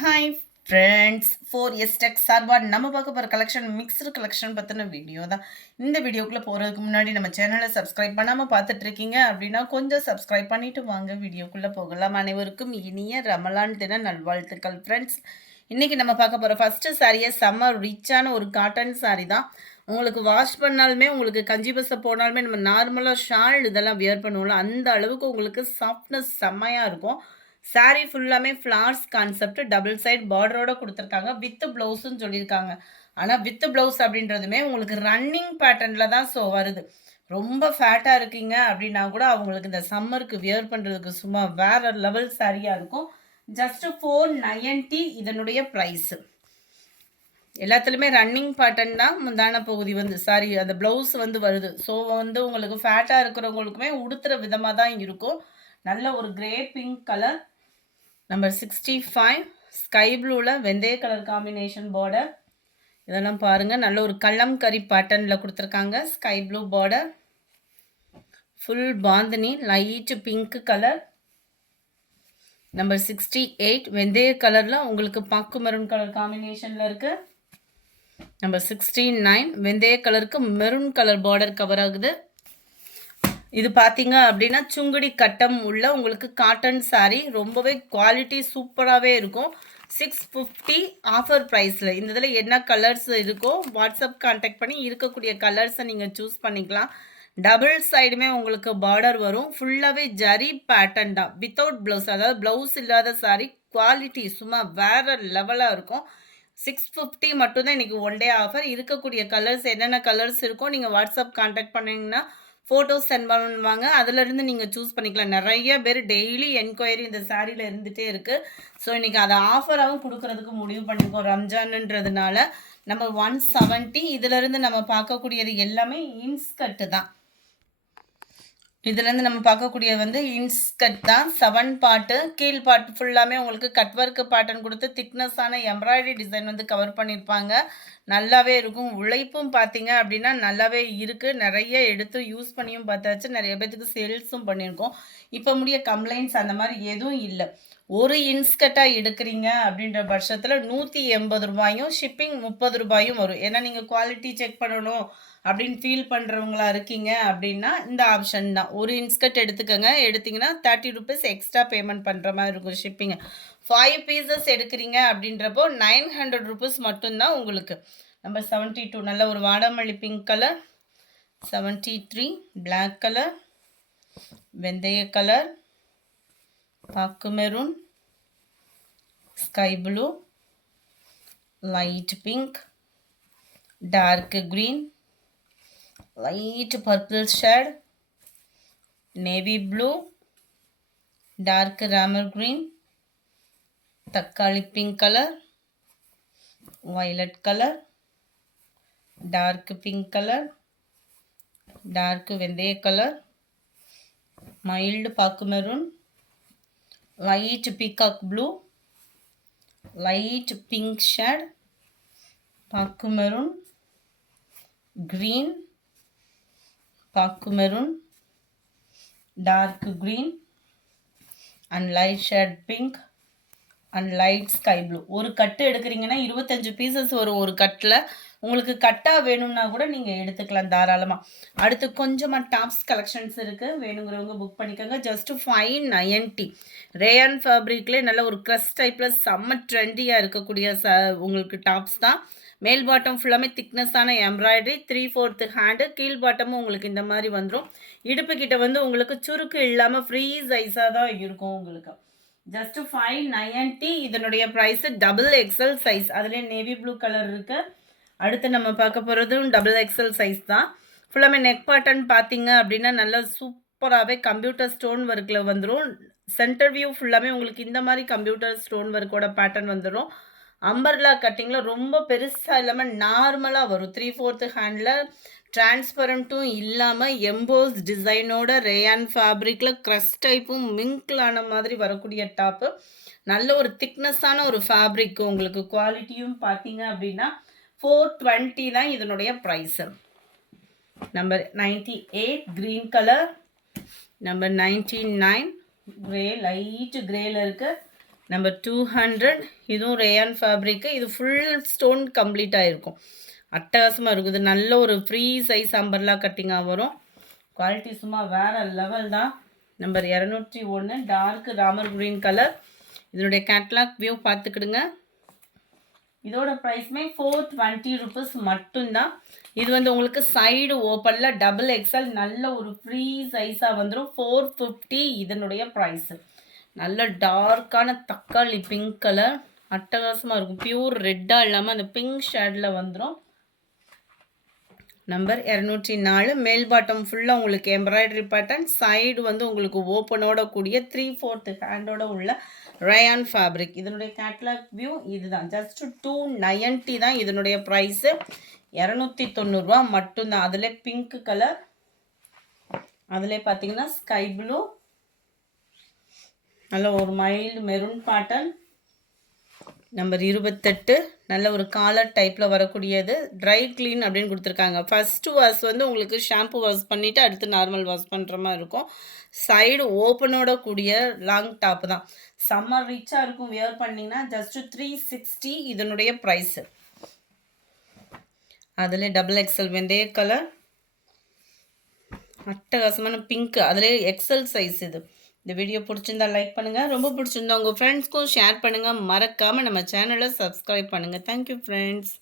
Hi friends, 4S tech சார்பாக நம்ம பார்க்க போகிற கலெக்ஷன் மிக்ஸ்டு கலெக்ஷன் பற்றின வீடியோ தான். இந்த வீடியோக்குள்ளே போகிறதுக்கு முன்னாடி நம்ம சேனலை சப்ஸ்கிரைப் பண்ணாமல் பார்த்துட்ருக்கீங்க அப்படின்னா கொஞ்சம் சப்ஸ்கிரைப் பண்ணிவிட்டு வாங்க வீடியோக்குள்ளே போகலாம். அனைவருக்கும் இனிய ரமலான் தின நல்வாழ்த்துக்கள் ஃப்ரெண்ட்ஸ். இன்றைக்கி நம்ம பார்க்க போகிற ஃபஸ்ட்டு சாரியை செம்ம ரிச்சான ஒரு காட்டன் சாரி தான். உங்களுக்கு வாஷ் பண்ணாலுமே, உங்களுக்கு கஞ்சி பசை போனாலுமே நம்ம நார்மலாக ஷால் இதெல்லாம் வியர் பண்ணுவோம்ல, அந்த அளவுக்கு உங்களுக்கு சாஃப்ட்னஸ் செம்மையாக இருக்கும். சாரீ ஃபுல்லாமே ஃப்ளார்ஸ் கான்செப்ட் டபுள் சைட் பார்டரோட கொடுத்துருக்காங்க. வித் ப்ளவுஸுன்னு சொல்லியிருக்காங்க. ஆனால் வித் ப்ளவுஸ் அப்படின்றதுமே உங்களுக்கு ரன்னிங் பேட்டர்னில் தான் வருது. ரொம்ப ஃபேட்டாக இருக்கீங்க அப்படின்னா கூட அவங்களுக்கு இந்த சம்மருக்கு வியர் பண்ணுறதுக்கு சும்மா வேற லெவல் சாரியாக இருக்கும். ஜஸ்ட் 490 இதனுடைய ப்ரைஸு. எல்லாத்துலேயுமே ரன்னிங் பேட்டர்ன் தான் முந்தான பகுதி சாரி அந்த ப்ளவுஸ் வருது. ஸோ உங்களுக்கு ஃபேட்டாக இருக்கிறவங்களுக்குமே உடுத்துகிற விதமாக தான் இருக்கும். நல்ல ஒரு grey pink colour. Number 65 sky ப்ளூவில் வெந்தய கலர் காம்பினேஷன் பார்டர். இதெல்லாம் பாருங்கள், நல்ல ஒரு கள்ளம்கரி பேட்டர்னில் கொடுத்துருக்காங்க. Sky blue border, full bandhani light pink colour. Number 68 வெந்தய கலரில் உங்களுக்கு பாக்கு மெரூன் கலர் காம்பினேஷனில் இருக்குது. நம்பர் 69 வெந்தய கலருக்கு மெரூன் கலர் பார்டர் கவர் ஆகுது. இது பார்த்தீங்க அப்படின்னா சுங்குடி கட்டம் உள்ள உங்களுக்கு காட்டன் சாரீ. ரொம்பவே குவாலிட்டி சூப்பராகவே இருக்கும். 650 ஆஃபர் ப்ரைஸில். இந்த இதில் என்ன கலர்ஸ் இருக்கோ வாட்ஸ்அப் கான்டாக்ட் பண்ணி இருக்கக்கூடிய கலர்ஸை நீங்கள் சூஸ் பண்ணிக்கலாம். டபுள் சைடுமே உங்களுக்கு பார்டர் வரும். ஃபுல்லாகவே ஜரி பேட்டர்ன் தான், வித்தவுட் ப்ளவுஸ். அதாவது ப்ளவுஸ் இல்லாத சாரீ. குவாலிட்டி சும்மா வேறு லெவலாக இருக்கும். 650 மட்டும்தான் இன்றைக்கி ஒன் டே ஆஃபர். இருக்கக்கூடிய கலர்ஸ் என்னென்ன கலர்ஸ் இருக்கோ நீங்கள் வாட்ஸ்அப் கான்டாக்ட் பண்ணிங்கன்னா ஃபோட்டோஸ் சென்ட் பண்ணுவாங்க. அதிலிருந்து நீங்கள் சூஸ் பண்ணிக்கலாம். நிறைய பேர் டெய்லி என்கொயரி இந்த சாரியில் இருந்துகிட்டே இருக்குது. ஸோ இன்றைக்கி அதை ஆஃபராகவும் கொடுக்குறதுக்கு முடிவு பண்ணியிருக்கோம் ரம்ஜானுன்றதுனால. நம்ம 170. இதிலேருந்து நம்ம பார்க்கக்கூடியது எல்லாமே இன்ஸ்கட்டு தான். இதுலேருந்து நம்ம பார்க்கக்கூடியது இன்ஸ்கட் தான். 7 பாட்டு கீழ் பாட்டு ஃபுல்லாமே உங்களுக்கு கட் ஒர்க்கு பேட்டர்ன் கொடுத்து திக்னஸான எம்ப்ராய்டரி டிசைன் கவர் பண்ணியிருப்பாங்க. நல்லாவே இருக்கும். உழைப்பும் பார்த்தீங்க அப்படின்னா நல்லாவே இருக்குது. நிறைய எடுத்து யூஸ் பண்ணியும் பார்த்தாச்சு. நிறைய பேர்த்துக்கு சேல்ஸும் பண்ணியிருக்கோம். இப்போ முடிய கம்ப்ளைண்ட்ஸ் அந்த மாதிரி எதுவும் இல்லை. ஒரு இன்ஸ்கட்டாக எடுக்கிறீங்க அப்படின்ற பட்சத்தில் 180 ரூபாயும் ஷிப்பிங் 30 ரூபாயும் வரும். ஏன்னா நீங்கள் குவாலிட்டி செக் பண்ணணும் அப்படின்னு ஃபீல் பண்ணுறவங்களா இருக்கீங்க அப்படின்னா இந்த ஆப்ஷன் தான். ஒரு இன்ஸ்கட் எடுத்துக்கோங்க. எடுத்திங்கன்னா 30 ருபீஸ் எக்ஸ்ட்ரா பேமெண்ட் பண்ணுற மாதிரி இருக்கும் ஷிப்பிங். 5 பீசஸ் எடுக்கிறீங்க அப்படின்றப்போ 900 ருபீஸ் மட்டும்தான் உங்களுக்கு. நம்பர் 72 நல்ல ஒரு வாடாமல்லி பிங்க் கலர். 73 பிளாக் கலர், வெந்தய கலர், பாக்கு maroon, sky blue, light pink, dark green, light purple shade, navy blue, dark rammer green, தக்காளி pink color, violet color, dark pink color, dark வெந்தய color, mild பாக்கு maroon, light peacock blue, light pink shade, பாக்கு maroon, green, பாக்கு maroon, dark green and light shade pink and light sky blue. ஒரு கட்டு எடுக்கிறீங்கன்னா 25 pieces வரும் ஒரு கட்டில். உங்களுக்கு கட்டாக வேணும்னா கூட நீங்கள் எடுத்துக்கலாம் தாராளமாக. அடுத்து கொஞ்சமாக டாப்ஸ் கலெக்ஷன்ஸ் இருக்குது. வேணுங்கிறவங்க புக் பண்ணிக்கோங்க. ஜஸ்ட்டு 590. ரேயான் ஃபேப்ரிக்லேயே நல்ல ஒரு க்ரஸ் டைப்பில் செம்ம ட்ரெண்டியாக இருக்கக்கூடிய உங்களுக்கு டாப்ஸ் தான். மேல் பாட்டம் ஃபுல்லாமே திக்னஸான எம்ப்ராய்டரி. 3/4 ஹேண்டு. கீழ் பாட்டமும் உங்களுக்கு இந்த மாதிரி வந்துடும். இடுப்பு கிட்ட உங்களுக்கு சுருக்கு இல்லாமல் ஃப்ரீ சைஸாக தான் இருக்கும் உங்களுக்கு. ஜஸ்ட்டு 590 இதனுடைய ப்ரைஸு. Double XL size. அதுலேயே நேவி ப்ளூ கலர் இருக்குது. அடுத்து நம்ம பார்க்க போகிறதும் டபுள் எக்ஸல் சைஸ் தான். ஃபுல்லாமே நெக் பேட்டர்ன் பார்த்தீங்க அப்படின்னா நல்லா சூப்பராகவே கம்ப்யூட்டர் ஸ்டோன் ஒர்க்கில் வந்துடும். சென்டர் வியூ ஃபுல்லாமே உங்களுக்கு இந்த மாதிரி கம்ப்யூட்டர் ஸ்டோன் ஒர்க்கோட பேட்டர்ன் வந்துடும். அம்பர்லா கட்டிங்கில் ரொம்ப பெருசாக இல்லாமல் நார்மலாக வரும். 3/4 ஹேண்டில் டிரான்ஸ்பரண்ட்டும் இல்லாமல் எம்போஸ் டிசைனோட ரேயான் ஃபேப்ரிக்கில் க்ரஸ் டைப்பும் மிங்க்லான மாதிரி வரக்கூடிய டாப்பு. நல்ல ஒரு திக்னஸான ஒரு ஃபேப்ரிக். உங்களுக்கு குவாலிட்டியும் பார்த்தீங்க அப்படின்னா 420 தான் இதனுடைய price. Number 98 green colour. Number 99 grey light கிரேல இருக்குது. நம்பர் 200. இதுவும் ரேயான் ஃபேப்ரிக்கு. இது ஃபுல் ஸ்டோன் கம்ப்ளீட் ஆகிருக்கும். அட்டகாசமாக இருக்குது. நல்ல ஒரு ஃப்ரீ சைஸ் அம்பர்லா கட்டிங்காக வரும். குவாலிட்டி சும்மா வேறு லெவல் தான். நம்பர் 201 டார்க் ராமர் க்ரீன் கலர். இதனுடைய கேட்லாக் வியூ பார்த்துக்கிடுங்க. இதோட ப்ரைஸ்மே 420 ருபீஸ் மட்டும்தான். இது வந்து உங்களுக்கு சைடு ஓப்பனில் டபுள் எக்ஸல் நல்ல ஒரு ஃப்ரீ சைஸாக வந்துடும். 450 இதனுடைய ப்ரைஸு. நல்ல டார்க்கான தக்காளி பிங்க் கலர் அட்டகாசமாக இருக்கும். பியூர் ரெட்டாக இல்லாமல் அந்த பிங்க் ஷேடில் வந்துடும். நம்பர் 204 மேல் பாட்டம் ஃபுல்லாக உங்களுக்கு எம்ப்ராய்டரி பேட்டர்ன். சைடு வந்து உங்களுக்கு ஓப்பனோட கூடிய 3/4 ஹேண்டோட உள்ள ரயான் ஃபேப்ரிக். இதனுடைய கேட்லாக் வியூ இதுதான். ஜஸ்ட் 290 தான் இதனுடைய ப்ரைஸு. 290 ரூபா மட்டும்தான். அதில் பிங்க் கலர், அதில் பார்த்தீங்கன்னா ஸ்கை ப்ளூ, நல்ல ஒரு மைல்டு மெரூன் பேட்டர்ன். நம்பர் 28 நல்ல ஒரு காலர் டைப்பில் வரக்கூடியது. ட்ரை க்ளீன் அப்படின்னு கொடுத்துருக்காங்க. ஃபஸ்ட்டு வாஷ் வந்து உங்களுக்கு ஷாம்பு வாஷ் பண்ணிவிட்டு அடுத்து நார்மல் வாஷ் பண்ணுற மாதிரி இருக்கும். சைடு ஓப்பனோட கூடிய லாங் டாப்பு தான். செம்ம ரிச்சாக இருக்கும். வியர் பண்ணிங்கன்னா ஜஸ்ட்டு 360 இதனுடைய ப்ரைஸு. அதில் டபுள் எக்ஸல் வெந்தய கலர், அட்டகாசமான பிங்க்கு, அதிலே எக்ஸல் சைஸ் இது. இந்த வீடியோ பிடிச்சிருந்தா லைக் பண்ணுங்கள். ரொம்ப பிடிச்சிருந்தா உங்கள் ஃப்ரெண்ட்ஸ்க்கும் ஷேர் பண்ணுங்கள். மறக்காமல் நம்ம சேனலை சப்ஸ்கிரைப் பண்ணுங்கள். Thank you friends.